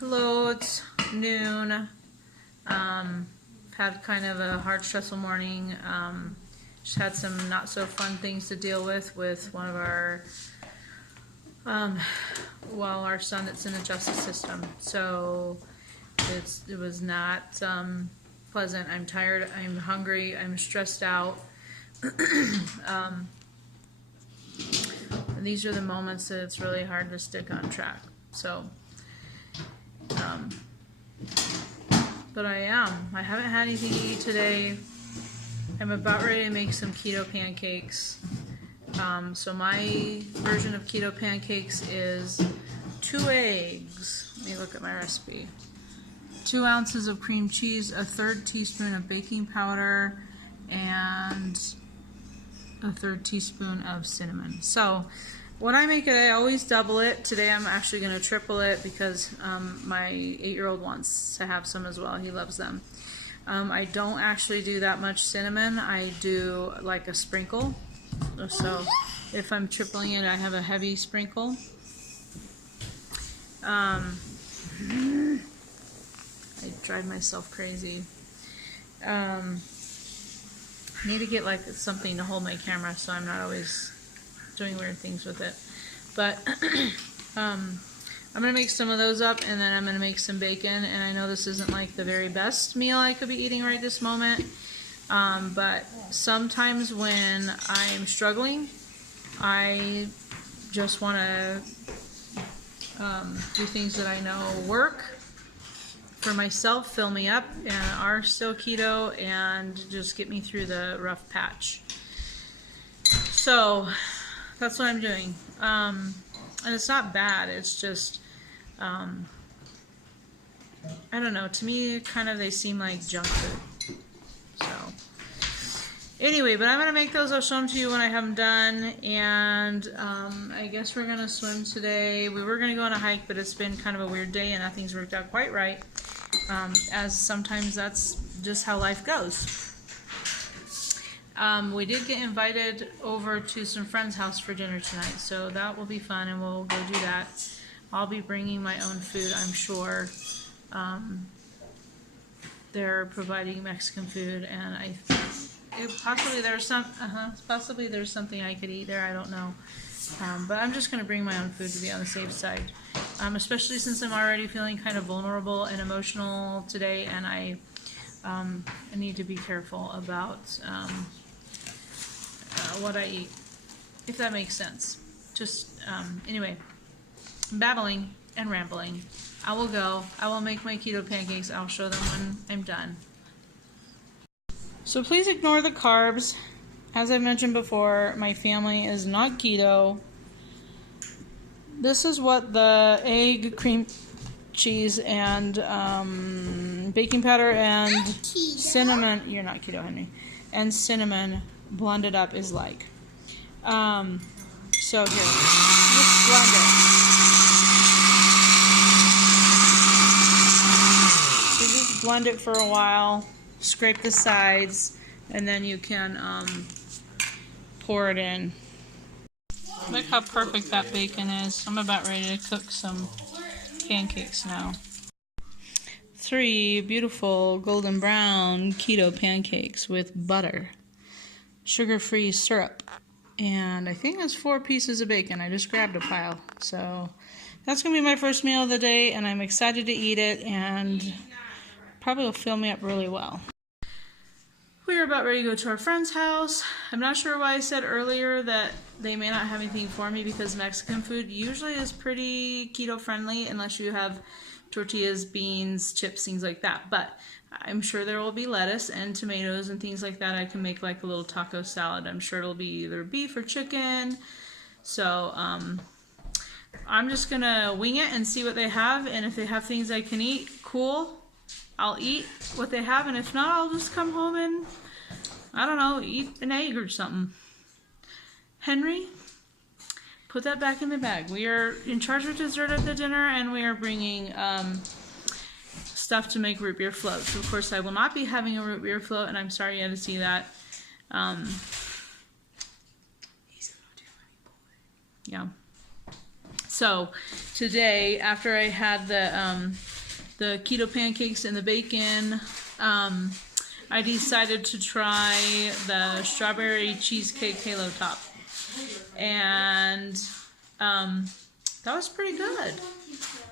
Hello, it's noon. Had kind of a hard, stressful morning. Just had some not so fun things to deal with one of our, our son that's in the justice system. So it was not pleasant. I'm tired. I'm hungry. I'm stressed out. And these are the moments that it's really hard to stick on track. So. But I haven't had anything to eat today. I'm about ready to make some keto pancakes. So my version of keto pancakes is 2 eggs. Let me look at my recipe. 2 ounces of cream cheese, a 1/3 teaspoon of baking powder, and a 1/3 teaspoon of cinnamon. So when I make it, I always double it. Today I'm actually going to triple it because my 8-year-old wants to have some as well. He loves them. I don't actually do that much cinnamon. I do like a sprinkle. So if I'm tripling it, I have a heavy sprinkle. I drive myself crazy. I need to get like something to hold my camera so I'm not always doing weird things with it. But I'm gonna make some of those up, and then I'm gonna make some bacon. And I know this isn't like the very best meal I could be eating right this moment, but sometimes when I'm struggling, I just want to do things that I know work for myself, fill me up, and are still keto, and just get me through the rough patch. So that's what I'm doing. And it's not bad. It's just, I don't know. To me, kind of, they seem like junk food. So, anyway, but I'm going to make those. I'll show them to you when I have them done. And I guess we're going to swim today. We were going to go on a hike, but it's been kind of a weird day, and nothing's worked out quite right. As sometimes that's just how life goes. We did get invited over to some friends' house for dinner tonight, so that will be fun, and we'll go do that. I'll be bringing my own food, I'm sure. They're providing Mexican food, and possibly there's something I could eat there. I don't know, but I'm just going to bring my own food to be on the safe side, especially since I'm already feeling kind of vulnerable and emotional today, and I need to be careful about what I eat, if that makes sense. Just, anyway, babbling and rambling. I will go. I will make my keto pancakes. I'll show them when I'm done. So please ignore the carbs. As I mentioned before, my family is not keto. This is what the egg, cream cheese, and baking powder and cinnamon. You're not keto, Henry. And cinnamon blended up is like. So here, just blend it. So just blend it for a while, scrape the sides, and then you can pour it in. Look how perfect that bacon is. I'm about ready to cook some pancakes now. 3 beautiful golden brown keto pancakes with butter, sugar-free syrup, and I think that's 4 pieces of bacon. I just grabbed a pile. So that's going to be my first meal of the day, and I'm excited to eat it, and probably will fill me up really well. We are about ready to go to our friend's house. I'm not sure why I said earlier that they may not have anything for me, because Mexican food usually is pretty keto friendly unless you have tortillas, beans, chips, things like that. But I'm sure there will be lettuce and tomatoes and things like that. I can make like a little taco salad. I'm sure it'll be either beef or chicken. So I'm just gonna wing it and see what they have, and if they have things I can eat, cool. I'll eat what they have, and if not, I'll just come home and, I don't know, eat an egg or something. Henry, put that back in the bag. We are in charge of dessert at the dinner, and we are bringing stuff to make root beer floats. Of course, I will not be having a root beer float, and I'm sorry you had to see that. He's a naughty, funny boy. Yeah. So today, after I had the keto pancakes and the bacon, I decided to try the strawberry cheesecake halo top, and that was pretty good.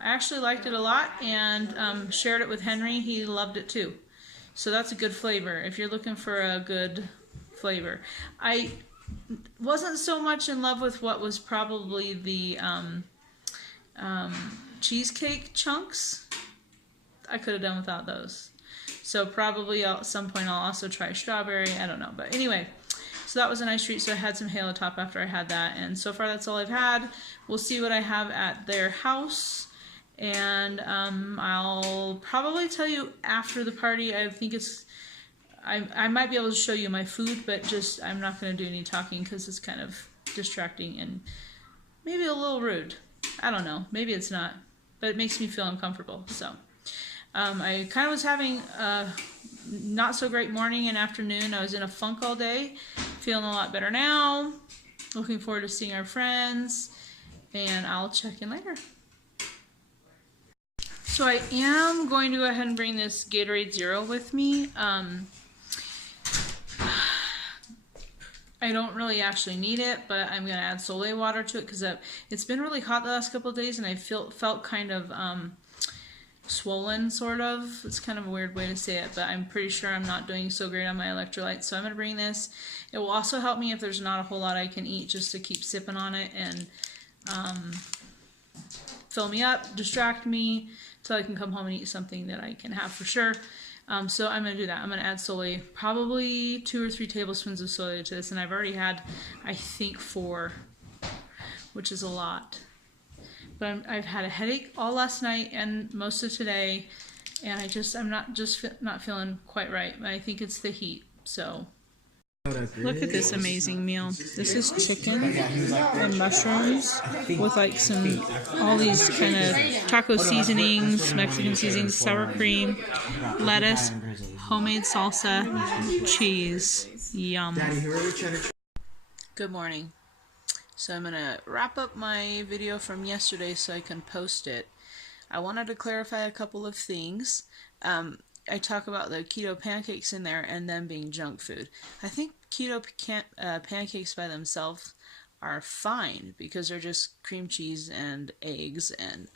I actually liked it a lot, and shared it with Henry. He loved it too. So that's a good flavor if you're looking for a good flavor. I wasn't so much in love with what was probably the cheesecake chunks. I could have done without those. So probably at some point I'll also try strawberry. I don't know. But anyway, so that was a nice treat. So I had some Halo Top after I had that. And so far that's all I've had. We'll see what I have at their house. And I'll probably tell you after the party. I think it's... I might be able to show you my food, but just I'm not going to do any talking because it's kind of distracting and maybe a little rude. I don't know. Maybe it's not. But it makes me feel uncomfortable. So I kind of was having a not so great morning and afternoon. I was in a funk all day. Feeling a lot better now. Looking forward to seeing our friends. And I'll check in later. So I am going to go ahead and bring this Gatorade Zero with me. I don't really actually need it, but I'm going to add Soleil water to it because it's been really hot the last couple of days and I felt kind of swollen, sort of. It's kind of a weird way to say it, but I'm pretty sure I'm not doing so great on my electrolytes, so I'm going to bring this. It will also help me if there's not a whole lot I can eat, just to keep sipping on it and fill me up, distract me, so I can come home and eat something that I can have for sure. So I'm going to do that. I'm going to add Soleil, probably 2 or 3 tablespoons of Soleil to this, and I've already had, I think, 4, which is a lot. But I've had a headache all last night and most of today, and I'm not feeling quite right. I think it's the heat. So look at this amazing meal. This is chicken and mushrooms with like all these kind of taco seasonings, Mexican seasonings, sour cream, lettuce, homemade salsa, cheese. Yum. Good morning. So I'm going to wrap up my video from yesterday so I can post it. I wanted to clarify a couple of things. I talk about the keto pancakes in there and them being junk food. I think keto pancakes by themselves are fine because they're just cream cheese and eggs and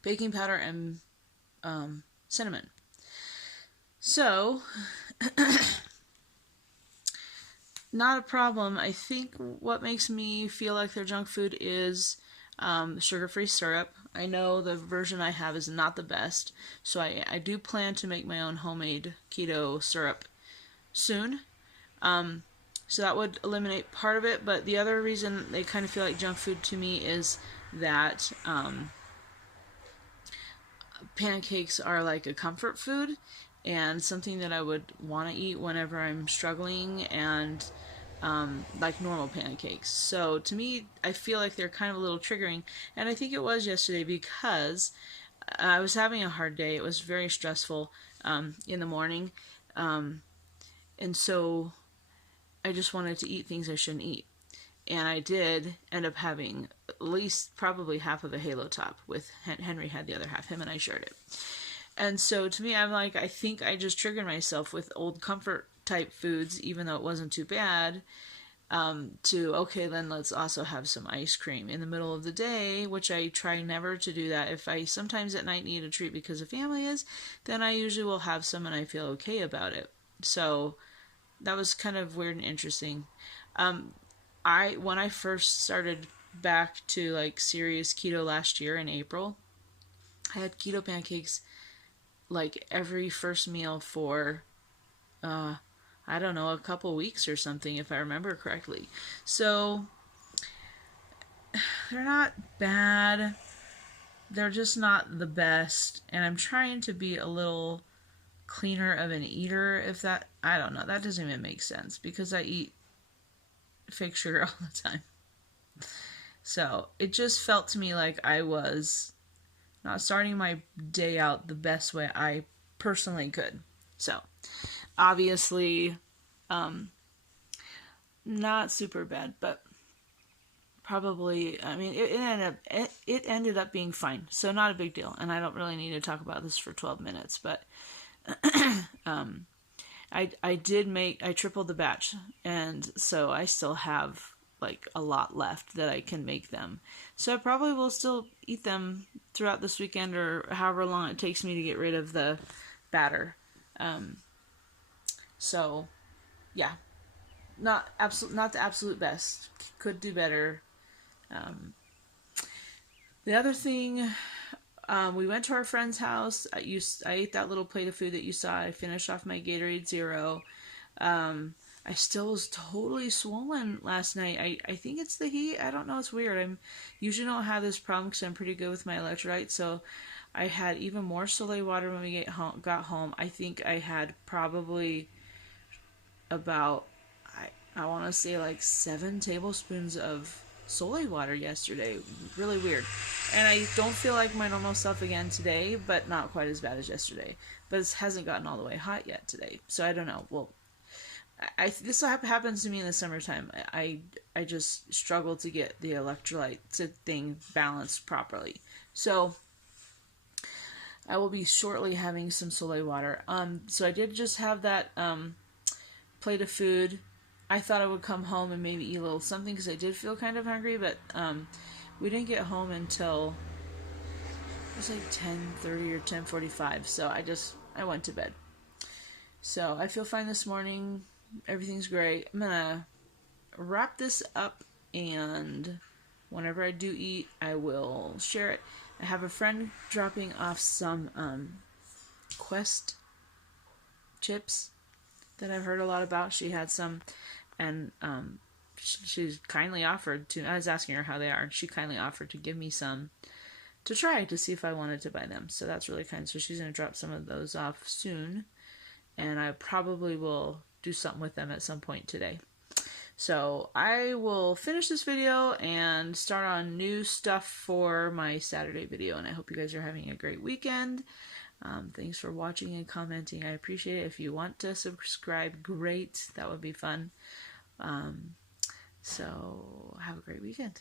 baking powder and cinnamon. So, not a problem. I think what makes me feel like they're junk food is sugar-free syrup. I know the version I have is not the best, so I do plan to make my own homemade keto syrup soon. So that would eliminate part of it, but the other reason they kind of feel like junk food to me is that pancakes are like a comfort food and something that I would want to eat whenever I'm struggling, and like normal pancakes. So to me, I feel like they're kind of a little triggering, and I think it was yesterday because I was having a hard day. It was very stressful in the morning, and so I just wanted to eat things I shouldn't eat. And I did end up having at least probably half of a Halo Top. With Henry had the other half. Him and I shared it. And so to me, I'm like, I think I just triggered myself with old comfort type foods, even though it wasn't too bad, okay, then let's also have some ice cream in the middle of the day, which I try never to do that. If I sometimes at night need a treat because the family is, then I usually will have some and I feel okay about it. So that was kind of weird and interesting. When I first started back to like serious keto last year in April, I had keto pancakes like every first meal for I don't know, a couple weeks or something, if I remember correctly. So they're not bad, they're just not the best, and I'm trying to be a little cleaner of an eater. If that, I don't know, that doesn't even make sense because I eat fake sugar all the time. So it just felt to me like I was not starting my day out the best way I personally could. So obviously not super bad, but probably, I mean, it ended up being fine, so not a big deal. And I don't really need to talk about this for 12 minutes, but I tripled the batch, and so I still have like a lot left that I can make them. So I probably will still eat them throughout this weekend or however long it takes me to get rid of the batter. So yeah, not the absolute best. Could do better. The other thing, we went to our friend's house. I ate that little plate of food that you saw. I finished off my Gatorade Zero. I still was totally swollen last night. I think it's the heat. I don't know. It's weird. I'm usually don't have this problem because I'm pretty good with my electrolytes. So I had even more Soleil water when we got home. I think I had probably about, I want to say like 7 tablespoons of Soleil water yesterday. Really weird. And I don't feel like my normal self again today, but not quite as bad as yesterday. But it hasn't gotten all the way hot yet today. So I don't know. Well, this happens to me in the summertime. I just struggle to get the electrolyte thing balanced properly. So I will be shortly having some Soleil water. So I did just have that plate of food. I thought I would come home and maybe eat a little something because I did feel kind of hungry, but we didn't get home until it was like 10:30 or 10:45. So I went to bed. So I feel fine this morning. Everything's great. I'm gonna wrap this up, and whenever I do eat, I will share it. I have a friend dropping off some Quest chips that I've heard a lot about. She had some, and she kindly offered to, I was asking her how they are, and she kindly offered to give me some to try to see if I wanted to buy them. So that's really kind. So she's going to drop some of those off soon, and I probably will do something with them at some point today. So I will finish this video and start on new stuff for my Saturday video, and I hope you guys are having a great weekend. Thanks for watching and commenting. I appreciate it. If you want to subscribe, great. That would be fun. So have a great weekend.